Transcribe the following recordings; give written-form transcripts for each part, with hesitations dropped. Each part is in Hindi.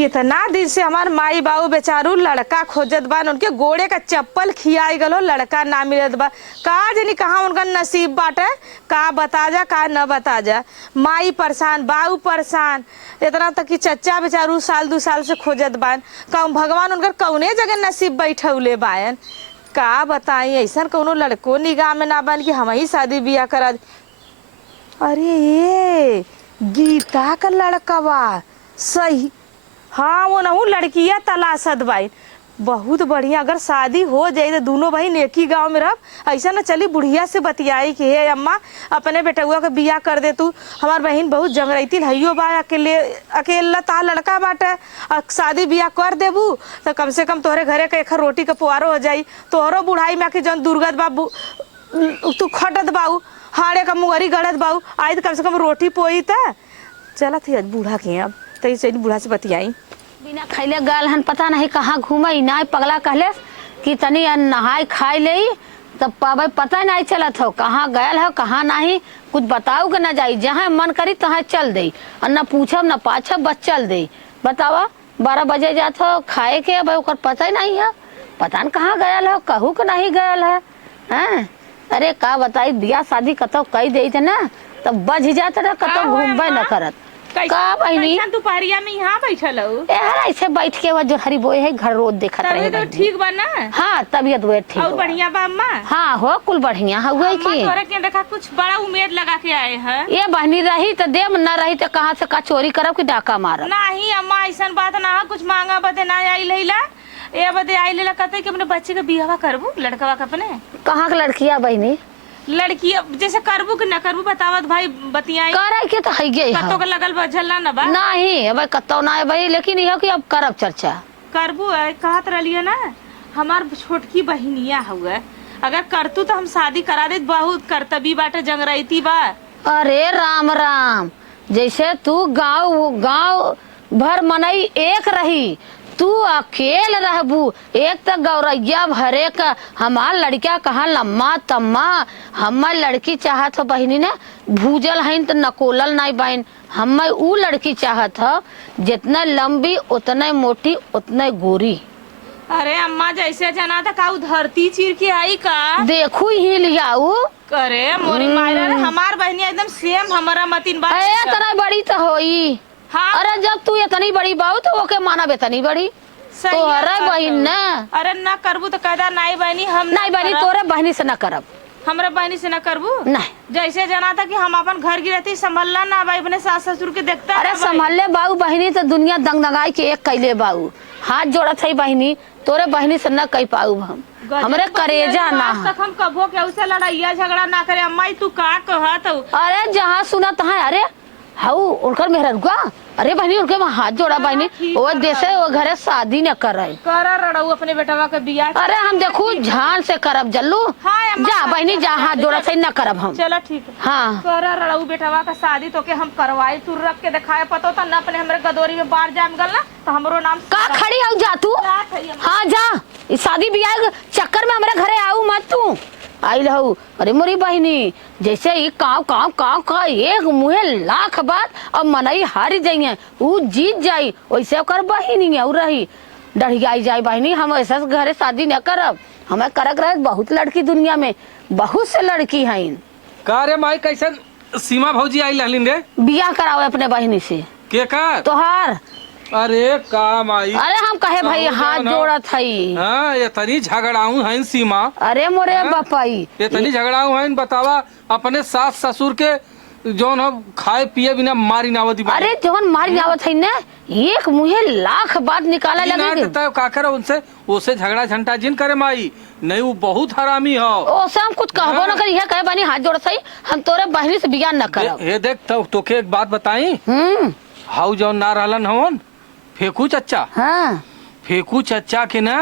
कितना दिन से हमार माई बाबू बेचारू लड़का खोजत बा, उनके गोड़े का चप्पल खियाई गलो, लड़का ना मिलत बा। का जानी कहाँ उनका नसीब बाटे, का बता जा का न बता जा। माई परेशान, बाबू परेशान, इतना तक कि चच्चा बेचारू साल 2 साल से खोजत बान। कौन भगवान उनकर कौने जगह नसीब बैठौले बायन, का बताई। ऐसा कौनो लड़को निगाह में ना बन कि हम ही शादी बियाह करा। अरे ये गीता का लड़का बा, सही। हाँ वो नहू लड़किया तलाशत बाई, बहुत बढ़िया। अगर शादी हो जाए तो दोनों बहन एक ही गांव में रह। ऐसा ना चली बुढ़िया से बतियाई कि हे अम्मा अपने बेटुआ का बियाह कर दे तू, हमार बहन बहुत जंगरैती हइयो बा, अकेला ता लड़का बाटे, शादी बियाह कर देबू तो कम से कम तोहरे घरे के एक रोटी का पुआरो हो जाई। तोहरो बुढ़ाई में आके जौन दुर्गत बाबू तू खटत बाऊ, हाड़े का मुहरी गड़त बाऊ, आई तो कम से कम रोटी पोई था। चलत ही बूढ़ा के अब तैसे बूढ़ा से बतियाई। बिना खैले गल हन, पता नहीं कहाँ घूमई ना पगला कहले कि तनी नहाय खाई ले, तब पावे पता नहीं चलत हो कहाँ गयल हो कहाँ नहीं, कुछ बताऊ के ना जाई, जहाँ मन करी तहाँ चल दे, और न पूछब न पाछब बस चल दे। बतावा 12 बजे जात हो खाए के, अब ओकर पता ही नहीं है, पता न कहाँ गयल हो, कहू के नहीं गयल है। हैं अरे का बताई, बियाह शादी कतो कई दे थे ना तब बज जात ना, कतो घूमबे न करत। का बहनी तू पहरिया में यहाँ बैठल हो? यार ऐसे बैठ के वो जो हरी बोए है घर रोज देखत रहे। तो ठीक बा ना? हाँ तबीयत वो ठीक और बढ़िया बा अम्मा? हाँ हो कुल बढ़िया हुआ की। तोरा के देखा कुछ बड़ा उम्मीद लगा के आए हैं। ये बहनी रही तो देम, न रही तो कहाँ से का चोरी करब कि डाका मारब। नहीं अम्मा ऐसा बात ना, कुछ मांगा बदे ना आई लैला, ये बदे आई लेला कहते कि अपने बच्चे का बियाह करबू, लड़का का अपने। कहाँ के लड़किया बहनी? लड़की जैसे करबू कि न करबू बतावत भाई बतियाई। करे के तो है कतो के लगल बजल ना बा? नहीं अब कतो ना है भाई, लेकिन यह कि अब करब चर्चा। करबू कहत रहिए ना, हमार छोटकी बहनिया हुआ, अगर करतू तो हम शादी करा दे, बहुत करतबी बाटे जंगरैती बा। अरे राम राम, जैसे तू गाँव भर मनई एक रही, तू अकेल रहबू, एक तो गौरैया भरे का हमार लड़किया कहाँ लम्मा तम्मा, हमार लड़की चाहत हो बहनी ने भूजल है तो नकोलल नहीं बहन, हमें ऊ लड़की चाहत हो जितना लंबी उतने मोटी उतने गोरी। अरे अम्मा जैसे जना था का धरती चीर के आई का देखू ही लियाऊ। करे मोरी मायरा हमार बहनिया एकदम सेम हमारा मतीन बा। इतना बड़ी तो होई। हाँ। अरे जब तू इतनी बड़ी बाऊ तो ओके माना इतनी बड़ी तो अरे बहन न। अरे ना करबू तो कहदा नहीं बहनी, हम नहीं बहनी तोरे बहनी से न करब, हमरा बहनी से न करबू। नहीं जैसे जना था कि हम अपन घर गिरती संभलना ना भाई, अपने सास ससुर के देखता। अरे संभाल ले बाऊ, बहनी तो दुनिया दंगदंगाई के एक कैले बाऊ, हाथ जोड़त है बहनी, तोरे बहनी से न कह पाऊ हम, हमरे करेजा ना। आज तक हम कबो के उसे लड़ाइया झगड़ा ना करे। अम्मा तू का कहत हो? अरे जहाँ सुना तहाँ। अरे हाउ उनकर मेहररुआ, अरे बहनी उनके हाथ जोड़ा बहनी, वो देसे वो घरे शादी न करे, करा रड़ऊ अपने बेटवा के बियाह। अरे हम देखू झान से करब जल्लू। हाँ, जा बहनी जा, हाथ जोड़ा से न करब हम। चलो ठीक है। हाँ करा रड़ऊ बेटवा का शादी तो के हम करवाई, तू रख के दिखाए पतो था ना, अपने हमरे गदोरी में बाढ़ जाम गल ना तो हमरो नाम का खड़ी आऊ जा तू। हाँ जा, इस शादी बियाह चक्कर में हमारे घरे आऊ मत तू। आई रहू। अरे मोरी बहनी जैसे ही काव काव काव का एक मुहे लाख बात अब मनई हारी जाइए, ऊ जीत जाई, वैसे ओकर बहनी और रही डढ़ियाई जाई बहनी। हम ऐसा घरे शादी न करब, हमें करक रहे बहुत लड़की दुनिया में, बहुत से लड़की हैं। का रे माई कैसे सीमा भौजी आई लहलिन रे? बियाह कराओ अपने बहनी से। के का? तोहार। अरे का माई? अरे हम कहे भाई हाथ जोड़त है। हाँ ये तनी झगड़ाऊ है सीमा। अरे मोरे बापाई ये तनी झगड़ाऊ है, बतावा अपने सास ससुर के जोन हम खाए पिए बिना मारी नावती। अरे जोन मारी नावत है ना, एक मुहे लाख बात निकाला लगे का करे उनसे, उसे झगड़ा झंटा जिन करे माई, नहीं वो बहुत हरामी हो। ओसे हम कुछ कहबो न करी है, कहे बनी हाथ जोड़ सही, हम तोरे बहनी से बियाह न करब। ये देख तोके एक बात बताई, हाउ जौन ना रहलन हवन फेकू चच्चा। हाँ फेकू चच्चा के ना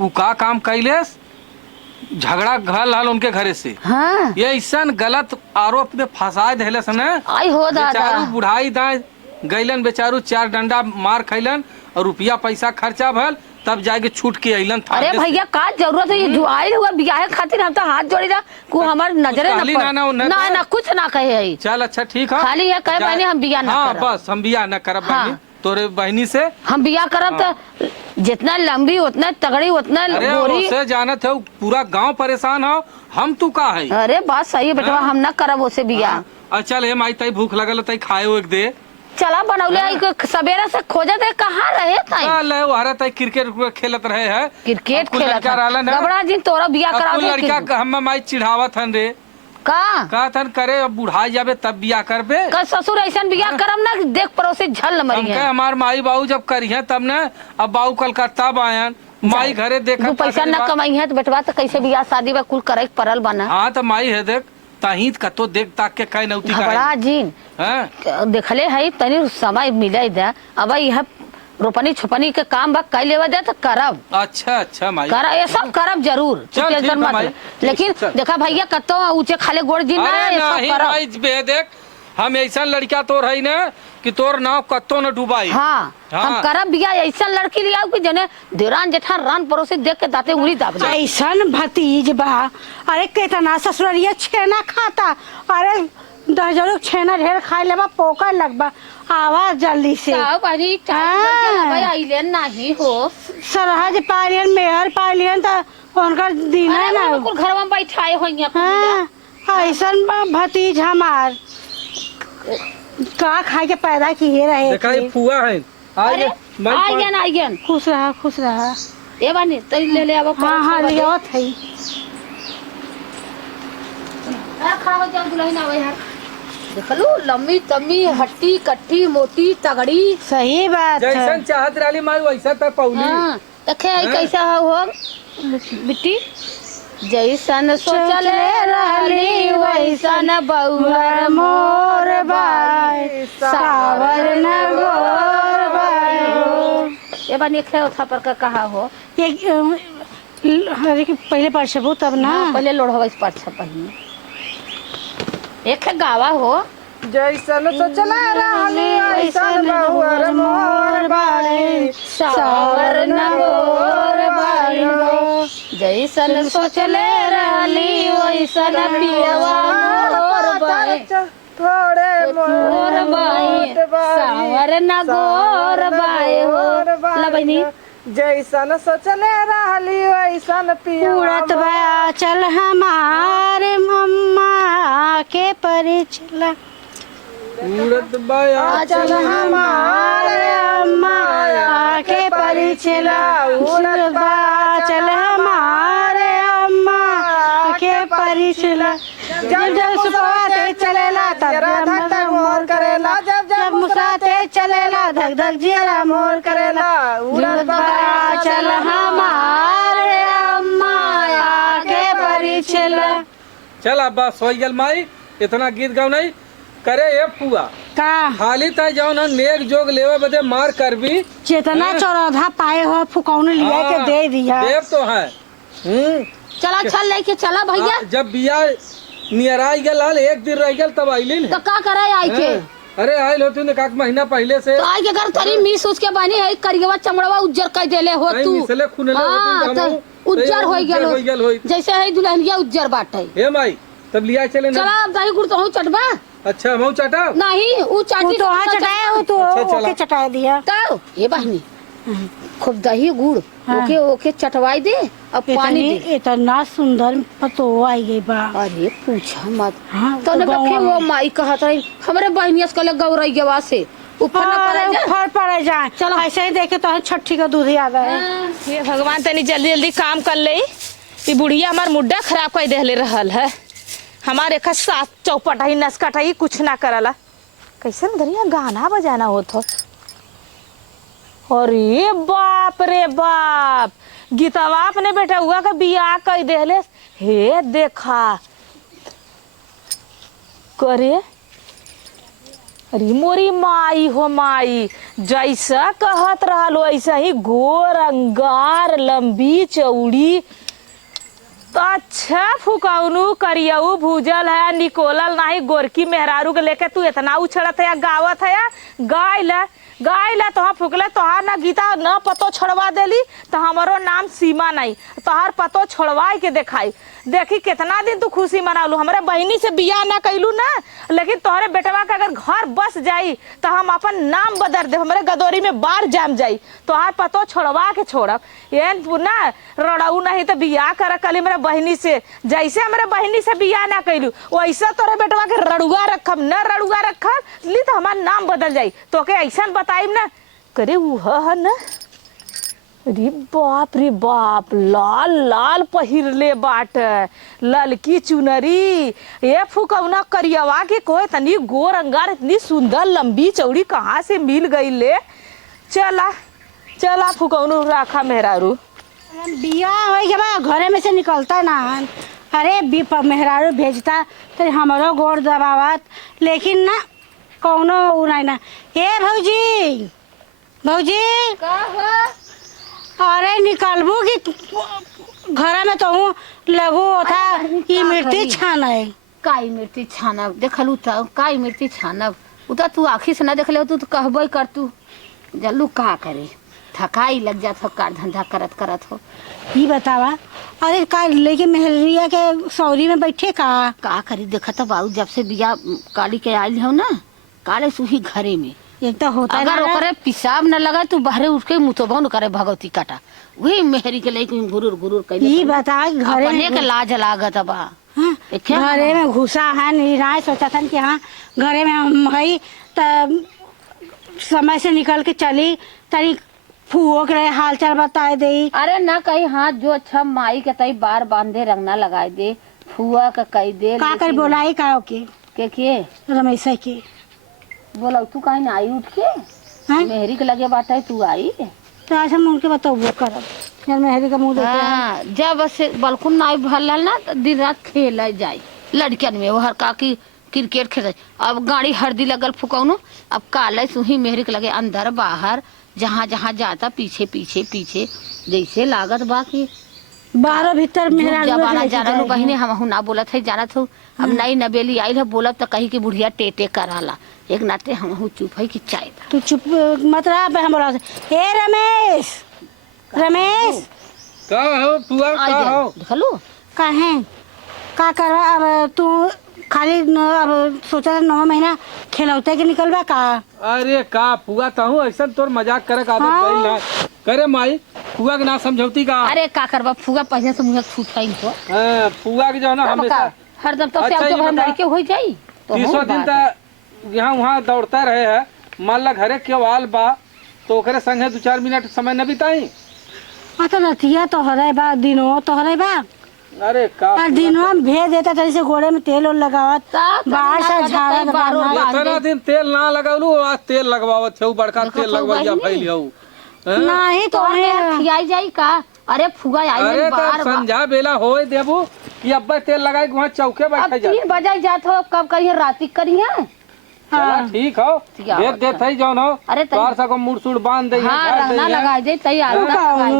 वो का काम कैलेस, झगड़ा घल हल उनके घरे से। हाँ ये ऐसा गलत आरोप में फंसा देलस न। आई हो दादा बेचारू बुढ़ाई दाए गैलन, बेचारू 4 डंडा मार खैलन और रुपया पैसा खर्चा भल, तब जाके छूट के अइलन। अरे भैया का जरूरत है, ये जो आई हुआ बियाह खातिर हम तो हाथ जोड़ी जा को हमार नजरे ना कुछ ना कहे है। चल अच्छा ठीक है, खाली है कहे बहनी हम बियाह ना हाँ करब। बस हम बियाह न करब। हाँ तोरे बहनी से। हम बियाह करब तो जितना लंबी उतना तगड़ी उतना अरे गोरी। उसे जानत है पूरा गांव परेशान हो, हम तू का है। अरे बात सही है बेटवा, हम ना करब उसे बियाह। चल हे माई तई भूख लगल तई खाए एक दे। चला बनौले आई को सवेरे से खोजत है कहाँ रहे ताई। ले वहारा तई क्रिकेट खेलत रहे है। क्रिकेट कुल खेलत लड़का रहलन है। गबड़ा जी तोरा बियाह कुल करावे लड़का हम माई चिढ़ावत हन रे। का थन करे अब बुढ़ाई जाबे तब बियाह करबे। का ससुर ऐसन बियाह करम ना देख पड़ोसी झल मरी हमके है। हमार माई बाबू जब करिए तब न, अब बाबू कलकत्ता आयन माई घरे तू देखत पैसा न कमाई है तो बेटवा तो कैसे बियाह शादी बा कुल करे परल बना। हाँ तो माई है देख ताही कतो देख ताक के कई नौती का घबरा जी हैं। देखले है तनी समय मिले दे। अब यह रोपनी छुपनी के काम बा कई लेवा दे तो करब। अच्छा माई कर ये सब करब जरूर, चल, टेंशन ठीक है मत माई, ले। लेकिन चल। देखा भैया कतो ऊंचे खाले गोड़ जी ना अरे ये सब नहीं करब। माई बे देख हम ऐसा लड़का तोर है ना कि तोर नाव कतो न डुबाई। हाँ, हम करब बिया ऐसा लड़की लिया कि जने देरान जेठान रान पड़ोसी देख के दाते उंगली दाब दे। ऐसन भतीज बा। अरे केतना ससुरिया छेना खाता। अरे दर्जनों छेना ढेर खाए लेबा पोका लगबा। आवाज जल्दी से साहब अरे भाई आइले नहीं हो सरहज पालियन मेहर पालियन त उनका दिन है ना। कुल घरवा में बैठाए होई हाँ, ऐसन भतीज हमार का खाए के पैदा किए रहे देखा ये फुआ है। अरे आइगन खुश रहा। ए बानी तई ले अब। हाँ लिया थे। खड़ा हो जाओ दुल्हन आवे यार। देखलू लम्बी तम्मी हट्टी कट्टी मोटी तगड़ी। सही बात है। जैसन चाहत रही माई वैसा त पौली। हाँ देखे कैसा हो बिट्टी जैसन सोचले रहली वैसन बहुर मोर बाई सावर न गोर बाई। ए बानी खे उठा पर का कहा हो ये अरे पहले पढ़बू तब ना। पहले लोढ़वा इस पर छपही एक गावा हो। जैसन सोचले रहली वैसन बहुर मोर बाई सावर न गोर बाई हो। जैसन सोचले रहली वैसन पियवा मोर बाई थोड़े मोर बाई सावर न गोर बाई हो। ला बहिनी जैसन सोचले रहली वैसन उड़त बा चल हमारे मम्मा के परिचला। उड़त बाया चल हमारे अम्मा के परिचला। उड़त बा चल हमारे अम्मा के परिचला। जब जब सुपाते चलेला तब धक धक मोर करेला। जब जब मुसाते चलेला धक धक जिया मोर करेला। उड़त बा चल हमारे अम्मा के परिचला। चल अब बस हो गल माई इतना गीत गाँव नहीं करे। ये फुआ का खाली तय जाओ ना नेक जोग लेवे बदे मार कर भी चेतना चौराधा पाए हो फुकौने लिया के दे दिया। देव तो है। चला चल लेके चला भैया। जब बिया नियराई गल हाल एक दिन रह गल तब आइली तो का करे आई के। अरे आइल होती ने काक महीना पहले से। तो आई के घर तरी मिस उसके बानी है करियवा चमड़वा उज्जर कर देले हो आई तू। मिसले खुनले हाँ, होती हम तो उज्जर हो गेल होई। जैसे है दुल्हनिया उज्जर बाटे। हे माई तब लिया चले ना। चला अब दही गुड़ तो चटबा अच्छा हम चाटा नहीं वो चाटी तो हाँ चटाया हो तो अच्छा, चला। ओके चटा दिया। तो ये बहनी खूब दही गुड़ ओके ओके चटवाई दे अब पानी दे। इतना सुंदर पतो आई गई बा। अरे पूछा मत। हाँ, तो तो ने गाँव देखे वो में। माई कहत रही हमरे बहनियस कले गौरई के वासे ऊपर न पड़े जा। फर पड़े जाए। चलो। ऐसे ही देखे तो छठी का दूध याद आए। हे भगवान तनी जल्दी जल्दी काम कर ले। ये बुढ़िया हमार मुड्डा खराब कर देले रहल है। हमारे एक साथ चौपट ही नसकट ही कुछ ना करला। कैसे धरिया गाना बजाना होत हो। अरे बाप रे बाप गीतवा अपने बेटा हुआ का बियाह कर देले। हे देखा करे अरे मोरी माई हो माई जैसा कहत रहलो ऐसा ही गोर अंगार लंबी चौड़ी। तो अच्छा फुकौनू करियऊ भूजल है निकोलल नहीं गोरकी मेहरारू के लेके तू इतना उछड़त है गावत है गाय ला गाय ला तोहा फुकले तोहार ना गीता न पतो छोड़वा देली तो हमारो नाम सीमा नहीं, तोहार पतो छोड़वाए के दिखाई। देखी कितना दिन तू खुशी मनालू, हमारे बहनी से बियाह ना कैलू ना, लेकिन तोहरे बेटवा का अगर घर बस जाई तो हम अपन नाम बदल दे, हमारे गदोरी में बार जाम जाई। तोहार पतो छोड़वा के छोड़ब ये ना रड़ऊ नहीं तो बियाह कर कली मेरे बहनी से। जैसे हमारे बहनी से बियाह ना कैलू वैसा तोरे बेटवा के रड़ुआ रखब, न रड़ुआ रखब ली तो हमार नाम बदल जाई। तो के ऐसा बताइब ना करे वह न। अरे बाप रे बाप, लाल लाल पहिरले बाट, ललकी चुनरी, ये फुकौना करियवा के कोई तनी गोर अंगार इतनी सुंदर लंबी चौड़ी कहाँ से मिल गई ले। चला चला फुकौनू राखा मेहरारू। बियाह हो के बा घरे में से निकलता ना। अरे मेहरारू भेजता तो हमारो गोड़ दबावत, लेकिन ना कौनो उ नहीं ना। ए भौजी भौजी अरे निकलबू कि घर में तो लगू था ये मिर्ची छान है। काई मिर्ची छानब देखलू त काई मिर्ची छानब उ त तू आखी से ना देखले तू तो कहबे कर तू जल्लू का करे, थकाई लग जात हो कार धंधा करत करत हो। ये बतावा अरे का लेके मेहरिया के सौरी में बैठे का करी देखत बाबू जब से बिया काली के आइल हो ना काले सुही घरे में एक तो होता अगर ओकरे पिसाब न लगा तू बाहरे उठ के मुतोबन करे भगवती काटा वही मेहरी के लेके गुरुर गुरुर कर ये बता घरे अपने के लाज लागत बा। हाँ, घरे में घुसा है नहीं सोचा था कि हाँ घरे में हम है तब समय से निकल के चली तरी फूहो के हाल चाल बताए दे। अरे ना कहीं हाथ जो अच्छा माई के तई बार बांधे रंगना लगाए दे फुआ का कही दे का कर बोलाई का के रमेश के बोला तू कहीं ना आई उठ के हाँ? मेहरी के लगे बाटा तू आई तो आज हम उनके बताओ वो करब यार मेहरी का मुंह देखे हाँ, जब से बलकुन नाई भरल ना तो दिन रात खेल जाए लड़कियन में वो हर काकी क्रिकेट खेल। अब गाड़ी हरदी लगल फुकौनो अब काले सुही मेहरी के लगे अंदर बाहर जहाँ जहाँ जाता पीछे पीछे पीछे जैसे लागत बाकी बारह भीतर मेहरा जबाना जाना बहने हम ना बोलत है जानत हो। अब नई नबेली आई है बोलब तो कही की बुढ़िया टेटे कराला एक नाते हम चुप है कि चाय तू चुप मत रहा हम बोला हे रमेश रमेश का हो पुआ का हो देखलो का है का कर अब तू खाली अब सोचा 9 महीना खेलौते के निकलबा का। अरे का पुआ ताहू ऐसा तोर मजाक करे का आदत गइल ना करे माई पुआ के ना समझौती का। अरे का करबा फुगा पहले से मुंह छूट है तो हां पुआ के जो ना हमेशा हरदम तो अच्छा, से ये हम बता। लड़के हो जाई तो 30 दिन तक यहाँ वहाँ दौड़ता रहे है मान ला घरे केवाल बा तो ओकरे संगे 2-4 मिनट समय न बिताई। तो रतिया तो हरे बा दिनो तो हरे बा अरे का और दिनों में भेज देता जैसे घोड़े में तेल लगावत बाहर से झाड़ा इतना दिन तेल ना लगावलू आज तेल लगवावत है बड़का तेल लगवाइया भइल हऊ नहीं तो खियाई जाई का। अरे फुगा आई अरे बार तो संझा बेला होए देबू कि अब्बे तेल लगाई वहाँ चौके अब बैठे जा 3 बजे जात हो कब करिए राती करिए। चला ठीक हो भेज देत है जौन हो अरे तोर सा को मुड़ सुड़ बांध दे हाँ रंगना लगाई दे तैयार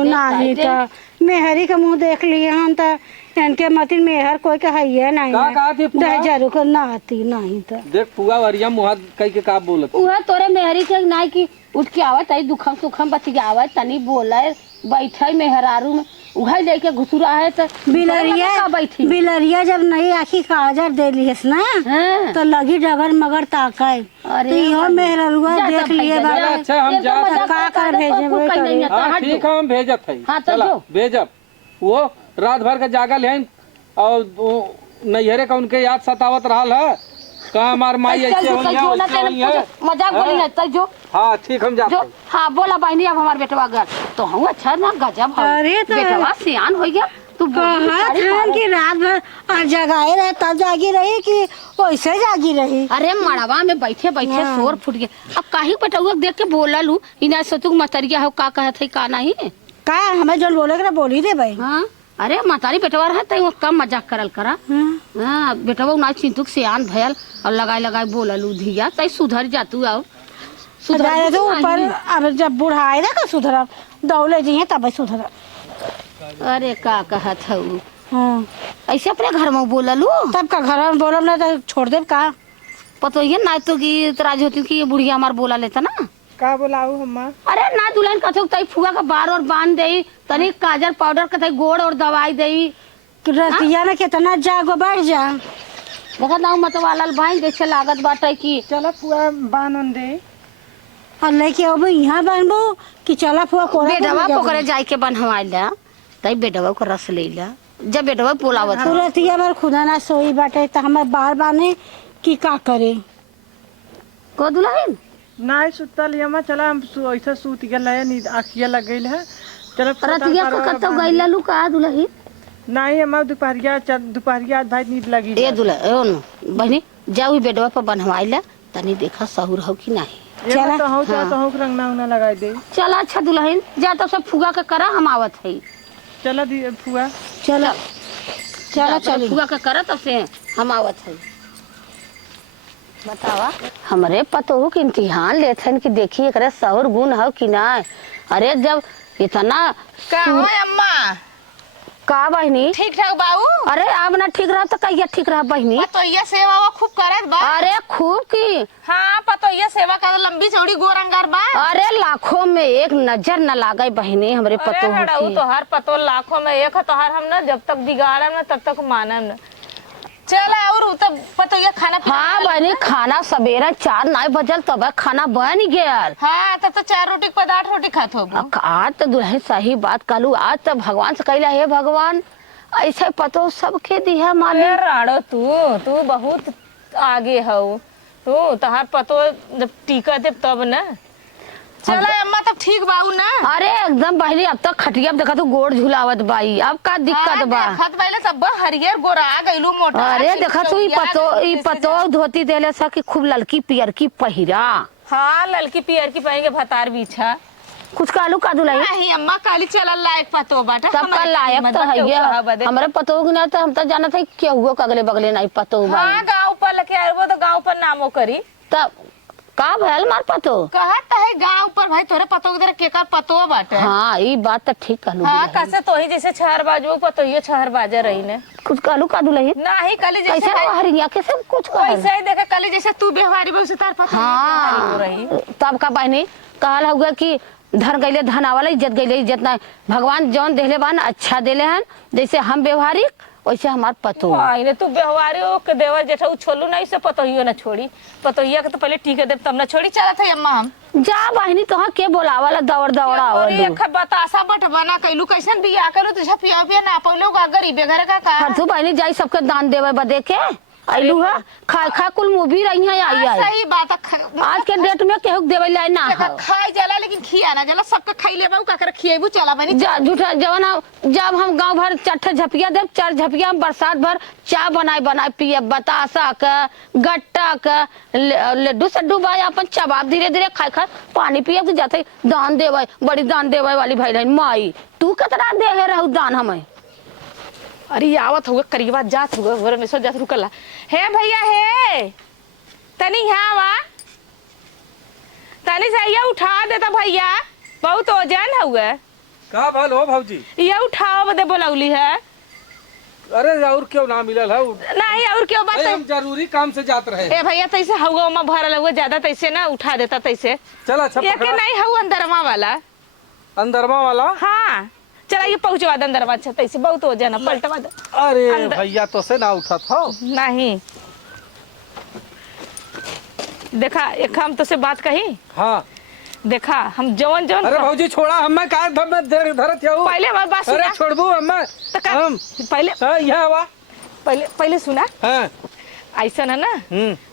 नहीं तो मेहरी का मुंह देख लिए हम तो इनके मतिन मेहर कोई के है नहीं का कहा थी पुआ? 10,000 को नाती नहीं तो देख पुआ वरिया मुहा कई के का बोलत उहे तोरे मेहरी के नाई की उठ के आवत आई दुखम सुखम बतियावत तनी बोले बैठे मेहरारू में उहे लेके घुसुरा है तो बिलरिया जब नहीं आखी काजर दे लियस ना हाँ। तो लगी डगर मगर ताकय अरे तो यो मेहररुआ देख लिए चला अच्छा हम जा का कर भेजे हाँ ठीक है हम भेजत है हाँ, तो चला जो। भेजब वो रात भर का जागल है और नैहरे का उनके याद सतावत रहल है कहाँ हमार माई ऐसे होनी है मजाक बोली है तो जो हाँ ठीक हम जाते जो हैं। हाँ बोला बहनी अब हमार बेटवा घर तो हम अच्छा ना गजब हम अरे तो- बेटवा सियान हो गया तू कहा थान की रात भर और जगाए रहे तब जागी रही कि वैसे जागी रही। अरे मड़वा में बैठे बैठे शोर फुट गया अब काहे बेटवा देख के बोला लू इना सतुक मतरिया हो का कहत है का नहीं का हमें जो बोले के बोली दे भाई। हाँ अरे मतारी बेटवा रहा तो कम मजाक करल करा। हाँ बेटवा ना चिंतुक सियान भयल और लगाए लगाए बोला लू धिया तई सुधर जातू आओ सुधर तो ऊपर अब जब बुढ़ाए ना का सुधर दौले जी तब सुधर। अरे का कहत हूँ हाँ ऐसे अपने घर में बोला लू तब का घर में बोलब ना तो छोड़ दे का पतो ये ना तो कि इतराज होती कि ये बुढ़िया हमार बोला लेता ना का बोलाऊ अम्मा? अरे ना दुल्हन कथो तई फुआ का बार और बांध देई, तनी काजल पाउडर के तई गोड़ और दवाई देई। रतिया में कितना जागो बैठ जा। देखा ना मतवाला भाई जैसे लागत बाटे की चलो फुआ बांध दे और लेके अब यहाँ बांधबो कि चला फुआ कोरा बेडवा पकड़े जाए के बनवाइला, तई बेडवा को रस लेला जब बेडवा बोलावत तू रतिया बार खुदा ना सोई बाटे त हमर बार बाने की का करे को दुल्हन नहीं सुतल यमा चला हम ऐसा सूत गेल है नींद आखिया लग गइल है। चलो रतिया को कतो गइला लू का दुल्हन नहीं हमार दोपहरिया भाई नींद लगी ए दुल्हन बहनी जाऊ बेडवा पर बनवाइला तनी देखा सहूर हो कि नहीं। चला तो हो तो हो रंगना उना लगाई दे। चला अच्छा दुल्हन जा तो सब फुगा के करा हम आवत है। चला दी फुआ चला चला चल फुगा के करा तब से हम आवत है। बतावा हमरे पतो के इम्तिहान लेथन कि देखी एकरे सहूर गुण हो कि ना। अरे जब इतना का हो अम्मा? का बहनी ठीक ठाक बाबू? अरे अब ना ठीक रहा तो कहिया ठीक रहा बहनी। पतोइया सेवा वो खूब करत बा। अरे खूब की हाँ पतोइया सेवा का लंबी चौड़ी गोरंगार बा। अरे लाखों में एक नजर न लागे बहनी हमरे पतो अरे तो हर पतो लाखों में एक है तो हर हम ना जब तक बिगाड़म ना तब तक मानम ना। चल और तब पतोइया खाना पीना। हाँ बहनी खाना सवेरा 4 नहीं बजल तब खाना बन गया। हाँ तब तो 4 रोटी के बाद 8 रोटी खात हो। आज तो दुल्हन सही बात कहलू, आज तो भगवान से कहला हे भगवान ऐसे पतो सबके दिया माने। राड़ो तू बहुत आगे हो तू तहार पतो जब टीका दे तब ना। चला अम्मा तब ठीक बाऊ ना। अरे एकदम बहनी अब तक खटिया देखा तो गोड़ झुलावत बाई अब का दिक्कत बा। खत पहले सब हरियर गोरा गइलू मोटा। अरे देखा तू ई पतो धोती देले सा कि खूब ललकी पियर की पहिरा। हाँ ललकी पियर की पहन के भतार बीछा कुछ कालू का दुल्हन नहीं अम्मा काली चलल लायक पतो बाटा। सबका लायक तो है हमारे पतो ना तो हम तो जाना था क्या हुआ अगले बगले नहीं पतो बा। हाँ गाँव पर लेके आए वो तो गाँव पर नामो करी तब का भैल मार पतो कहत है गाँव पर भाई तोरे पतो के केकर पतो बाटे। हाँ ये बात तो ठीक कहलू। हाँ कैसे तो ही जैसे 4 बाजू पतो ये 4 बाजे रही ने कुछ कहलू का दुल्हन नहीं कली जैसे कैसे हरिया कैसे कुछ कहल वैसे ही देखे कली जैसे तू बेवारी बहु से तार पतो हाँ हो रही। तब का बहनी कहल हुआ कि धन गईले धन वाला इज्जत गईले इज्जत ना। भगवान जौन देले बान अच्छा देले हन जैसे हम व्यवहारिक वैसे हमार पतो ने तू व्यवहारी हो के देवर जेठा उ छोलू नहीं से पतोहियो ना छोड़ी पतोहिया के तो पहले टीके देव तब ना छोड़ी चला था अम्मा हम जा बहनी तो के बोलावाला दौड़ दौड़ा और एक बतासा बट बना कैलू कैसन बिया करू तुझा पिया पिया ना पौलो का गरीब घर का हरथू बहनी जाई सबके दान देवे बदे के आइलू है खा कुल मूवी रही है आई आई सही बात आज के डेट में केहू देवे लाई ना है खाई जाला लेकिन खिया ना जाला सबके खाई लेबा का कर खिएबू चला बनी जा झूठा जवन जब हम गांव भर 4 झपिया देव 4 झपिया में बरसात भर चाय बनाई पिए बतासा के गट्टा के लड्डू सड्डू भाई अपन चबाब धीरे धीरे खा पानी पिए तो जाते दान देवे बड़ी दान देवे वाली भाई रही माई तू कितना दे रहू दान हमें। अरे आवत हुआ करीबा जात हुआ घर में सो जात रुकला हे भैया हे तनी यहाँ वा तनी से ये उठा देता भैया बहुत वजन हुआ का भल हो भौजी? ये उठाओ बदे बोलौली है। अरे और क्यों ना मिलल है? नहीं और क्यों बात हम जरूरी काम से जात रहे। ए भैया तैसे हवा में भरल हुआ ज्यादा तैसे ना उठा देता तैसे। चल अच्छा ये के नहीं हवा अंदरमा वाला अंदरमा वाला। हाँ चला ये पहुंचवा दे अंदरमा अच्छा तैसे बहुत वजन है पलटवा दे। अरे भैया तो से ना उठा था नहीं देखा एक हम तो से बात कही। हाँ देखा हम जवन जवन अरे भौजी छोड़ा हमें का धरत है पहले हमारी बात अरे सुना छोड़बू हमें तो हम पहले यहाँ वा पहले सुना हाँ ऐसा है ना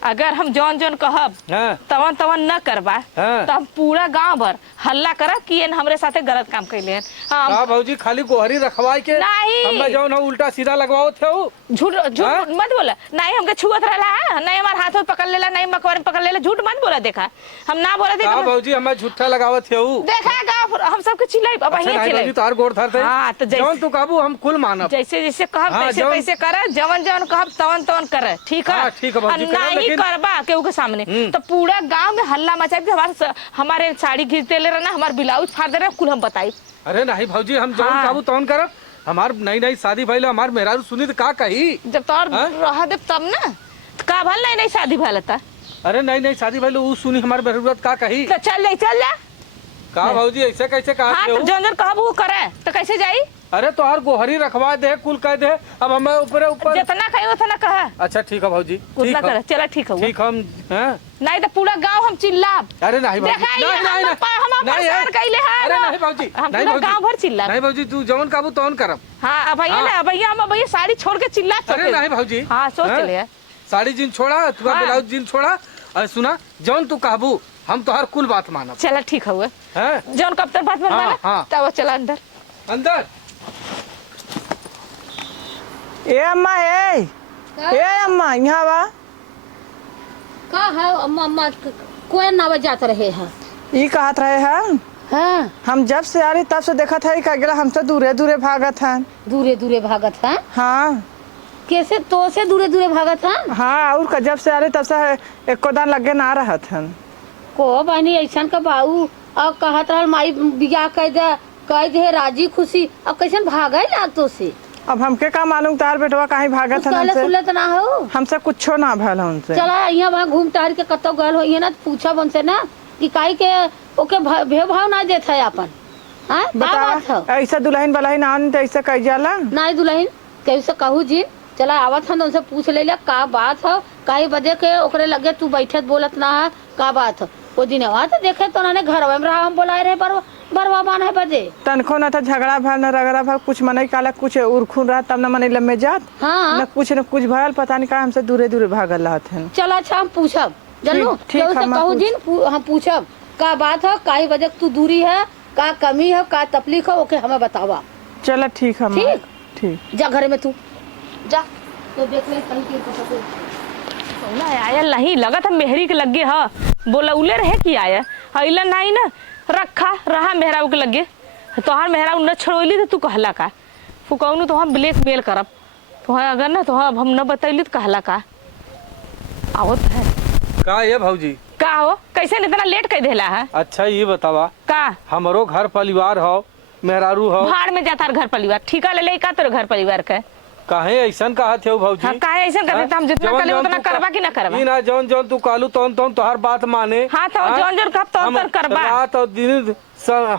अगर हम जौन जौन कहब हाँ तवन तवन न करबा हाँ। तो हम पूरा गांव भर हल्ला करब कि ये हमरे साथे गलत काम कैले हाँ भौजी खाली गोहरी रखवाई के नहीं हमें जौन हो उल्टा सीधा लगवाओ थे झूठ झूठ हाँ? मत बोला नहीं हमके छुअत रहला नहीं हमार हाथ पकड़ लेला नहीं मकबर पकड़ लेला झूठ मत बोला देखा हम ना बोला देखा भौजी हमें झूठा लगावत थे देखा गांव हम सबके चिल्लाई अब अच्छा यही चिल्लाई तार गोड़ धरते हाँ तो जौन तू काबू हम कुल मानब जैसे जैसे कहब हाँ, तैसे जौन- तैसे कर जवन जवन कहब तवन तवन कर ठीक है हाँ, ठीक है भौजी, करो, नहीं लेकिन- करबा केहू के सामने तो पूरा गांव में हल्ला मचा के हमारे साड़ी घिस देले रहना हमारे ब्लाउज फाड़ दे रहे कुल हम बताई। अरे नहीं भौजी हम जौन हाँ। काबू तौन करब हमार नई नई शादी भइल हमार मेहरारू सुनी तो का कही जब तोर हाँ? रह दे तब ना तो का भल नहीं नहीं शादी भल था अरे नहीं नहीं शादी भाई ऊ सुनी हमारे जरूरत का कही तो चल जा का भौजी ऐसे कैसे कहा हाँ तो जौन कहब वो करे तो कैसे जाई? अरे तो हर गोहरी रखवा दे कुल कह दे अब हमें ऊपर जितना कही उतना कह। अच्छा ठीक है भौजी उतना करे चला ठीक है ठीक हम हैं? नहीं तो पूरा गांव हम चिल्लाब। अरे नहीं भौजी देखा नहीं नहीं हम परेशान कइले हैं। अरे नहीं भौजी हम नहीं पूरा भौजी गांव भर चिल्लाब। नहीं भौजी तू जौन काबू तौन करम। हाँ अब भैया ना भैया हम भैया साड़ी छोड़ के चिल्ला अरे नहीं भौजी हाँ सोच हैं? ले साड़ी जीन छोड़ा तुम्हारा हाँ। ब्लाउज जीन छोड़ा अरे सुना जौन तू कहबू हम तो हर कुल बात मानब चला ठीक हुआ हैं जौन कब तक बात हाँ, माना हाँ। तब चला अंदर अंदर ए अम्मा ए अम्मा यहाँ बा। का है अम्मा कोई ना जात रहे हैं। ई कहत रहे हैं हाँ हम जब से आ रही तब से देखा था का गेला हमसे दूरे दूरे भागत हैं। दूरे दूरे भागत है। हाँ कैसे तो से दूरे दूरे भागत है? हाँ और का जब से आ रही तब से एको दान लगे ना रहत हैं। को बहनी ऐसा का बाऊ और कहत रहल माई बियाह कह दे राजी खुशी अब कैसन भागा लागतो से। अब हमके का मालूम तार बेटवा कहीं भागत है कहले हमसे। सुनत ना हो। हमसे कुछो ना भल उनसे। चला यहाँ वहाँ घूम टहर के कतो गल हो ना पूछा बनसे ना कि काई के ओके भेव भाव ना देत है अपन। हाँ का बात है? बता ऐसा दुल्हन बलहन आन तो ऐसा कह जाला नहीं दुल्हन कैसे कहू जी चला आवत हम उनसे पूछ ले का बात है काई बजे के ओकरे लगे तू बैठत बोलत ना है का बात है। वो दिन वहाँ तो देखे तो उन्होंने घर में रहा हम बोलाए रहे बरवा बान है बजे तनखो न था झगड़ा भल न रगड़ा भल कुछ मनई काला कुछ उर्खुन रहा तब न मनई लम्बे जात हाँ न कुछ भल पता नहीं का हमसे दूरे दूरे भागल रहत हैं। चलो अच्छा हम पूछब जानू ठीक, जब से हम कहू पूछ- दिन हम पूछब का बात है काई वजह तू दूरी है का कमी है का तकलीफ है ओके हमें बतावा। चलो ठीक है ठीक? ठीक जा घर में तू जा तो देख ले कहीं के पता ना आया नहीं लगा था मेहरी के लगे हा बोलौले रहे कि आया अइला नहीं ना रखा रहा मेहराऊ के लगे तोहार मेहराऊ न छोड़ली तो तू कहला का फुकौनु तो हम ब्लैक मेल करब तो अगर ना तो अब हम न बतैली तो कहला का आवत है का ये भौजी का हो कैसे इतना लेट कर देला है अच्छा ये बतावा का हमारो घर परिवार हो मेहरारू हो भाड़ में जाता घर परिवार ठीका ले ले का तेरे घर परिवार के काहे ऐसन कहा थे भौजी हाँ काहे ऐसा करते तो हम जितना जौन करे जौन उतना तू करबा कि ना करबा ई ना जौन जौन तू कालू तौन तौन तोहर बात माने हाँ तो जौन जौन कब तो हम करबा रात और दिन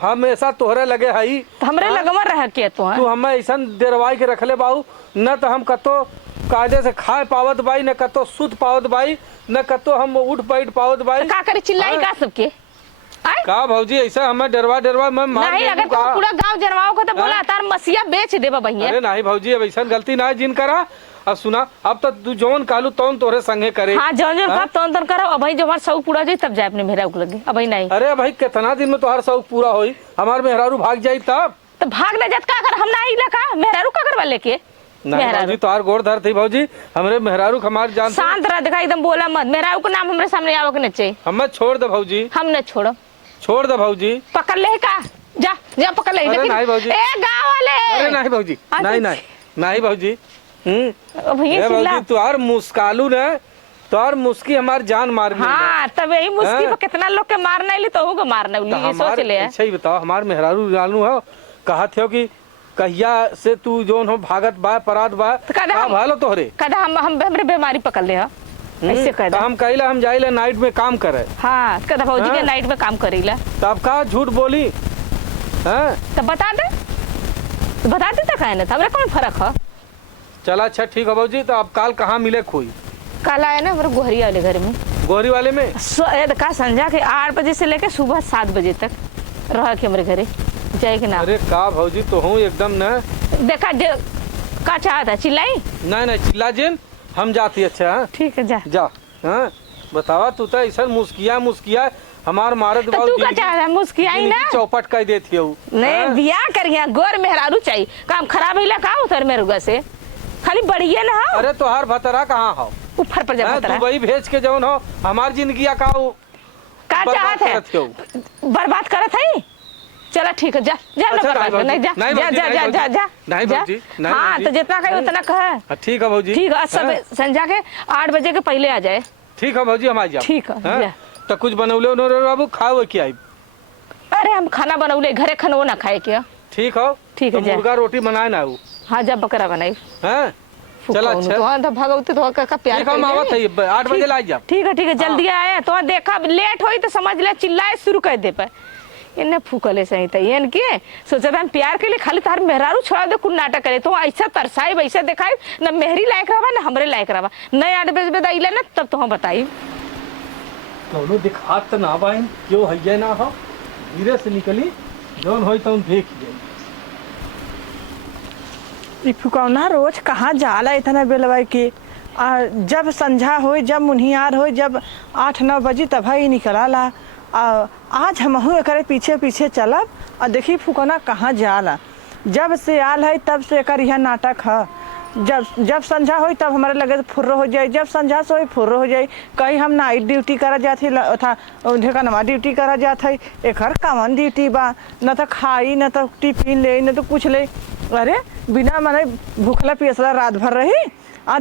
हमेशा तोहरे लगे हई तो हमरे लगवा रह के तू तू हमें ऐसन देरवाई के रखले बाऊ न तो हम कतो कायदे से खाए पावत बाई न कतो सुत पावत बाई न कतो हम उठ बैठ पावत बाई का करे चिल्लाई का सबके आय का भौजी ऐसा हमें डरवा मैं मार नहीं देबू अगर का? तुम पूरा गांव जनवाओ को तो बोला हाँ? तार मसिया बेच देबा भैया अरे नहीं भौजी अब ऐसा गलती ना जिन करा अब सुना अब तो तू जौन कालू तौन तोहरे संगे करे हाँ जौन जौन हाँ? कब तौन तौन करो अब भाई जब हमारा शौक पूरा जाए तब जाए अपने मेहरा को लगे अब नहीं अरे भाई कितना दिन में तोहर शौक पूरा होई हमार मेहरारू भाग जाई तब तो भाग न जात का कर हम ना आइला का मेहरारू का करवा लेके नहीं भौजी तोहार गोड़ धर थी भौजी हमरे मेहरारू हमार जान शांत रह दिखा एकदम बोला मत मेहरारू का नाम हमरे सामने आवक न चाहिए हमें छोड़ दे भौजी हम न छोड़ो छोड़ दे भौजी पकड़ ले का जा जा पकड़ ले अरे लेकिन नहीं भौजी। ए गांव वाले अरे नहीं भौजी अच्छा, नहीं नहीं नहीं भौजी भैया ए चिल्ला भौजी तुहार मुस्कालू ने तुहार मुस्की हमार जान मार दी हाँ तब यही मुश्किल हाँ? पे कितना लोग के मारना ली तो को मारना ली ये सोच ले अच्छा ही बताओ हमार मेहरारू लालू हो कहा थे कि कहिया से तू जोन हो भागत बा परात बा तो कहदा का हम- भालो तोहरे कदा हम हमरे बीमारी पकड़ ले हा ऐसे तो कदा हम कहिला हम जाइला नाइट में काम करे हाँ कदा भौजी के हाँ? नाइट में काम करीला तब का झूठ बोली हैं तो बता दे तो बता दे तो कहना था हमरे कौन फर्क है चला अच्छा ठीक है भौजी तो अब काल कहाँ मिले खोई कल आया ना हमारे गोहरिया वाले घर में गोरी वाले में का संझा के 8 बजे से लेके सुबह 7 बजे तक रह के हमारे घरे जाए के नाम अरे का भौजी तो हूँ एकदम न देखा जे का चाहता चिल्लाई नहीं नहीं चिल्ला जिन हम जाती अच्छा हाँ ठीक है जा जा हाँ बतावा तू तो ऐसा मुस्किया हमार मारत तो तू का चाहता मुस्कियाई ना चौपट कर देती हूँ नहीं बियाह करिया गोर मेहरारू चाहिए काम खराब हिला का उतर मेरुगा से खाली बढ़िया ना हो अरे तोहार भतरा कहाँ हो ऊपर पर जा भतरा दुबई भेज के जौन हो हमार जिंदगी का का चाहत है बर्बाद करत है चला ठीक है जा जा ना अच्छा, बर्बाद नहीं जा नहीं जा भौजी, जा नहीं जा जा जा नहीं जा। भौजी, नहीं हाँ भौजी। तो जितना कहे उतना कहे ठीक है भौजी ठीक है सब हाँ? संझा के 8 बजे के पहले आ जाए ठीक है भौजी हम आ जाओ ठीक है, हाँ? जा। तो कुछ बनौले उनौले बाबू खाओ क्या आई अरे हम खाना बनौले घरे खनो ना खाए क्या ठीक हो ठीक है, तो जा। मुर्गा रोटी बनाए ना वो हाँ जब बकरा बनाई हैं चल अच्छा तो भगवती तो का प्यार ठीक हम आवत है 8 बजे ला जा ठीक है जल्दी आए तो देखा लेट होई तो समझ ले चिल्लाए शुरू कर दे पे इन्हें फूकले सही था ये के सोचा था प्यार के लिए खाली तार मेहरारू छोड़ा दे कुल नाटक करे तो ऐसा तरसाई वैसा दिखाई ना मेहरी लायक रहा ना हमरे लायक रहा नहीं 8 बजे दैले ना तब तो हम बताई कौनो दिखात तो ना बाइन क्यों है ना हो धीरे से निकली जौन होई तौन देख जाई ई फुकौना रोज कहाँ जाला इतना बेलवा के जब संझा हो जब मुनियार हो जब 8-9 बजे तब ही निकला आज हमहू एक पीछे पीछे चलब और देखी फुकौना कहाँ जाला जब से आल है तब से एक यह नाटक है जब संझा हो तब हमारे लगे फुर्र हो जाए जब संझा से हो फुर्र हो जाए कहीं हम नाइट ड्यूटी करा जाती था ढेकनवा ड्यूटी करा जाता है एक कवन ड्यूटी बा न तो खाई न तो टिफिन ले न तो कुछ ले अरे बिना मने भूखला पियसला रात भर रही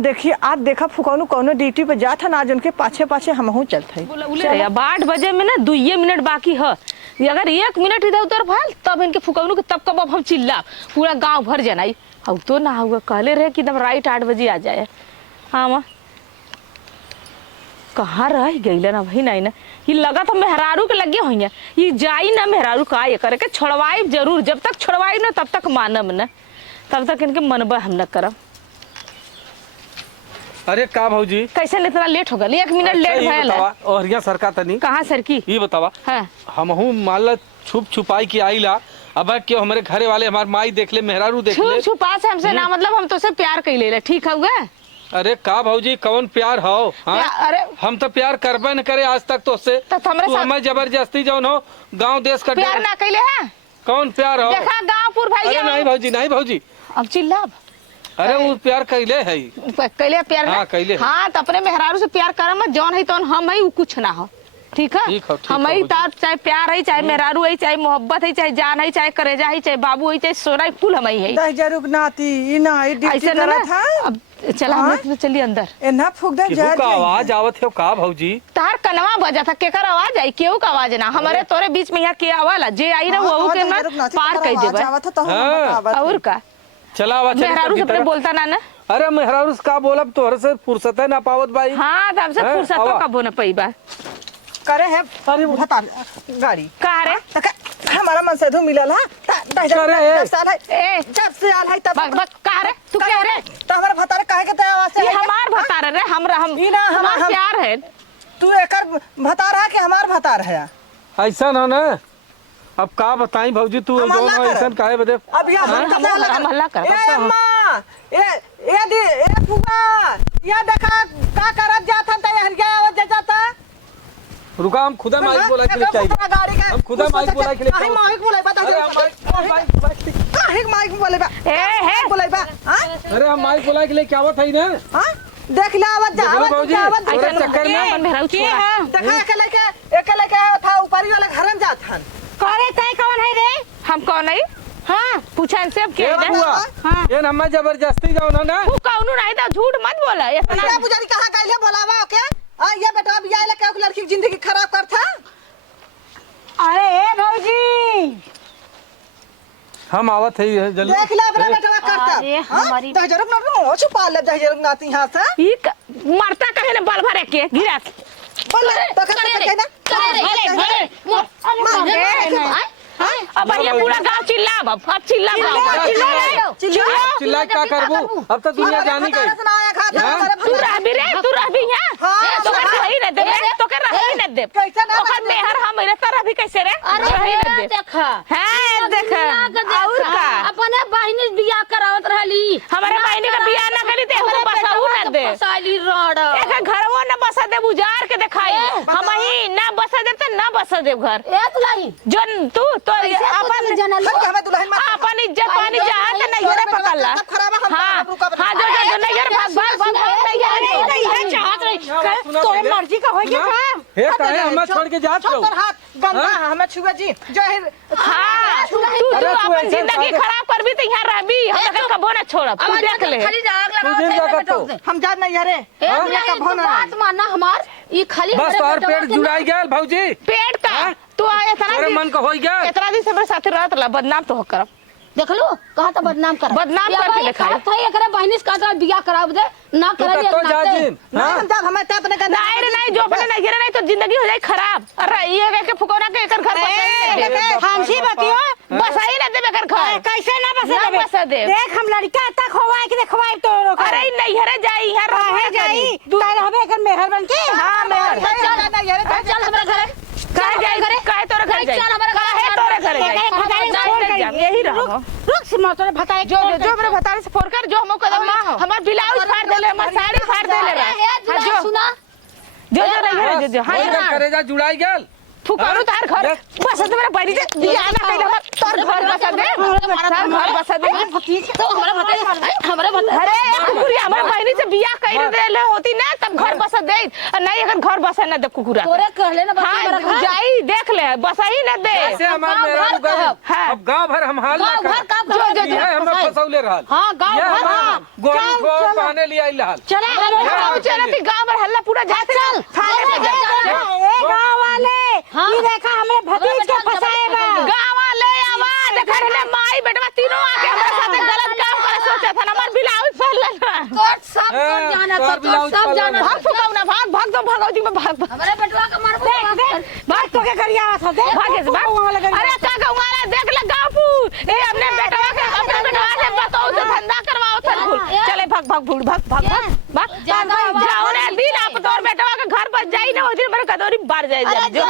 देखिए आज देखा फुकौनू कौनो ड्यूटी पे जात है ना आज उनके पाछे पाछे हमहू चलते हैं 8 बजे में ना 2 मिनट बाकी है अगर 1 मिनट इधर उधर भल तब इनके फुकौनू के तब कब अब हम चिल्ला पूरा गांव भर जनाई अब तो ना हुआ कहले रहे कि एकदम राइट 8 बजे आ जाए हाँ माँ कहाँ रह गई ना भाई नहीं ना ये लगा तो मेहरारू के लगे हुई ये जाई ना मेहरारू का ये करे के छोड़वाई जरूर जब तक छोड़वाई ना तब तक मानब न तब तक इनके मनबा हम न करब अरे का भौजी कैसे इतना लेट हो गल 1 मिनट लेट भयल और यहाँ सरका तनी कहाँ सर की ये बतावा हाँ हमहू मान ला छुप छुपाई की आईला अब क्यों हमारे घरे वाले हमारे माई देख ले मेहरारू देख ले छुपा से हमसे ना मतलब हम तो से प्यार कर ले ठीक है अरे का भौजी कौन प्यार हो अरे हम तो प्यार करबे न करे आज तक तो से तो हमें जबरदस्ती जौन हो गांव देश का प्यार ना कैले है कौन प्यार हो देखा गांवपुर भाई अरे नहीं भौजी नहीं भौजी अब चिल्ला अरे वो प्यार कैले है कैले प्यार हाँ कैले हाँ तो अपने मेहरारू से प्यार कर मत जौन है तो हम है कुछ ना हो ठीक है हम ही चाहे प्यार है चाहे मेहरारू है चाहे मोहब्बत है चाहे जान है चाहे करेजा है चाहे बाबू है चाहे सोना है कुल हम ही है ऐसे ना चला हम चलिए अंदर एना फूक दे केहू का आवाज आवत है का भौजी तार कनवा बजा था केकर आवाज आई केहू का आवाज ना हमारे तोरे बीच में यहाँ के आवाज जे आई ना वो के ना पार कर देबे और का चला आवाज मेहरारू से अपने बोलता ना अरे मेहरारू से का बोलब तोहरे से फुर्सत है ना पावत भाई हाँ तब से फुर्सत तो कबो न पईबा करे है अरे बता गाड़ी का रे हमारा मन से धू मिलल है ए जब से आल है तब बक का रे तू क्या रे तो हमारा भतारे काहे के ते आवाज से ये हमार भतार रे हम हमार प्यार है तू एकर भतार है कि हमार भतार है ऐसा ना ना अब का बताई भौजी तू जोन ऐसा काहे बदे अब यहां हम हल्ला कर ए मां ए फुगा ये देखा का करत जात है त हरिया आवाज जाता रुका हम खुदा माइक बोला के लिए चाहिए हम खुदा माइक बोला के लिए काहे माइक बोले बता काहे माइक बोले बा ए है बोले बा हां अरे हम माइक बोला के लिए क्या आवत है ना हां देख ले आवाज आवाज पूरे चक्कर में अपन मेहरारू छोड़ा देखा के लेके था ऊपरी वाला घर में जात हन करे तय कौन है रे हम कौन है हाँ पूछा इनसे अब क्या है हां ये हमें जबरदस्ती जाओ ना तू कौन नहीं था झूठ मत बोला इतना पुजारी कहां गइले बोलावा ओके ये बेटा अब ये लड़का की लड़की की जिंदगी खराब करता अरे ए भौजी हम आवत है जल्दी देख ले अपना बेटा करता अरे हमारी दहजरक ना छुपा ले दहजरक नाती यहां से ई मरता कहे ना बल भरे के गिरा बोल तो करे ना अब ये पूरा गांव चिल्ला अब चिल्ला चिल्ला क्या करबू अब तो दुनिया जानी गई तू रह भी यहां तो कर रही न दे तो कर रही न दे ओकर मेहर हम रे तरह भी कैसे रे रही न दे देखा हां देखा और का अपने बहिनी बियाह करावत रहली हमारे बहिनी का बियाह ना करी दे हमको बसाऊ न दे साली रड एक घरवो न बसा दे उजार के दिखाई हम ही ना बसा दे त ना बसा दे घर ए दुल्हन जन तू तो अपन अपन इज्जत पानी जहां त नहीं रे पकड़ला हां हां जो नहीं रे भाग नहीं चाहत रही तो मर्जी का होई के काम हे काहे हम छोड़ के जात हो हाथ गंदा हमें छुआ जी जय हां तू अपन जिंदगी खराब करबी त यहां रहबी हम का कबो ना छोड़ब तू देख ले खाली आग लगा हम जात नहीं रे कबो ना बात मानना हमार ई खाली बस और पेट जुड़ाई गेल भौजी पेट का तू इतना मन को होई गया इतना दिन से मेरे साथ रहत ला बदनाम तो हो करब देख लो कहा तो बदनाम कर बदनाम करके दिखाई। था एकरे बहनी से कहा बियाह कराव दे ना तू करे तो जाजिम नहीं हम तब हमें तब अपने नहीं रे नहीं, जो अपने नहीं गिरे नहीं तो जिंदगी हो जाए खराब। अरे ये के फुकौना के एकर घर हमसी बतियो बस ही ना देबे कर घर। कैसे ना बस ना बस दे। देख हम लड़का तक होवाए कि देखवाए तो अरे नहीं हरे जाई यार रहे जाई तार हवे कर मेहर बन के हां मेहर चल हमरा घरे काहे जाई करे काहे तोरे घर जाई चल हमरा काहे तोरे घर जाई यही रहो। रुक सिमा तोरे बताए जो मेरे बताने से फोन कर, जो हमको कदम हमार ब्लाउज फाड़ देले, हमार साड़ी फाड़ देले। जो सुना जो नहीं है जो हां करेजा जुड़ाई गेल फुकारू तार घर बस तुम्हारा बड़ी से दिया ना कइले हमर तोर घर बसा दे, तार घर बसा दे। तो हमरा बता अरे कुकुरी हमर बहनी से बियाह कइले देले होती ना तब घर बसा दे, नहीं अगर घर बसा ना दे कुकुरा तोरे कहले ना बस हमरा हां जाई देख ले बसा ही ना दे। ऐसे हमार मेरा गए अब गांव भर हम हाल ना कर जो हम फसौले रहल। हां गांव भर गोरी को पाने लिया इलाल चला गांव चलती गांव भर हल्ला पूरा जाते चल ए गांव वाले ये देखा हमें भतीज के फसाए बा गांव वाले आवाज कर ले माई बेटवा तीनों आके हमरा साथे गलत काम करे सोचा था हमार ब्लाउज फाड़ लेना। तोर सब जाना तो सब जाना भाग फुकाऊ ना भाग दो भगवती में भाग हमरे बेटवा के मारबो भाग तो के करिया था देख भागे से भाग। अरे का कहूंगा देख ले गापू ए हमने बेटवा के अपने बेटवा से बताओ तो धंधा करवाओ था चले भाग भाग भूड़ भाग भाग भाग जाओ रे दिन आप तोर बेटवा के घर पर जाई ना ओदिन मेरे कदोरी बार जाई जो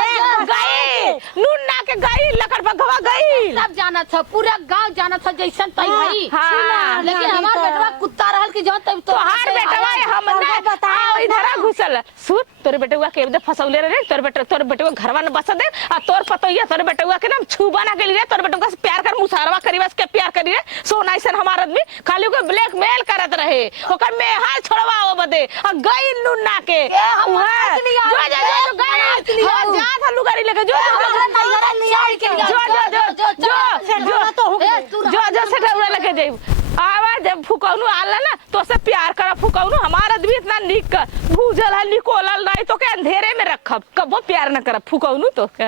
गई नुन्ना के गई लकड़ भगवा गई सब जाना था पूरा गांव जाना था जैसन तई भाई हाँ। लेकिन हमार बेटवा कुत्ता रहल कि जो तब तो हर बेटवा हम ना बताओ इधर घुसल सुत तोरे बेटवा के एकदम फसौले रे तोर बेटवा घरवा न बस दे आ तोर पतोइया तोर बेटवा के नाम छुबा ना गेली रे तोर बेटवा से प्यार कर मुसारवा करी बस के प्यार करी रे सोना ऐसन हमार आदमी खाली को ब्लैकमेल करत रहे ओकर में हाल छोड़वाओ बदे आ गई नुन्ना के जो गई हां जा था लुगारी लेके जो सेठौरा लेके जाइब आवाज जब फुकौनु आला ना तो से प्यार करा फुकौनु हमार आदमी इतना निक भूजल है निकोलल नहीं तो के अंधेरे में रखब कबो प्यार न करब फुकौनु तो के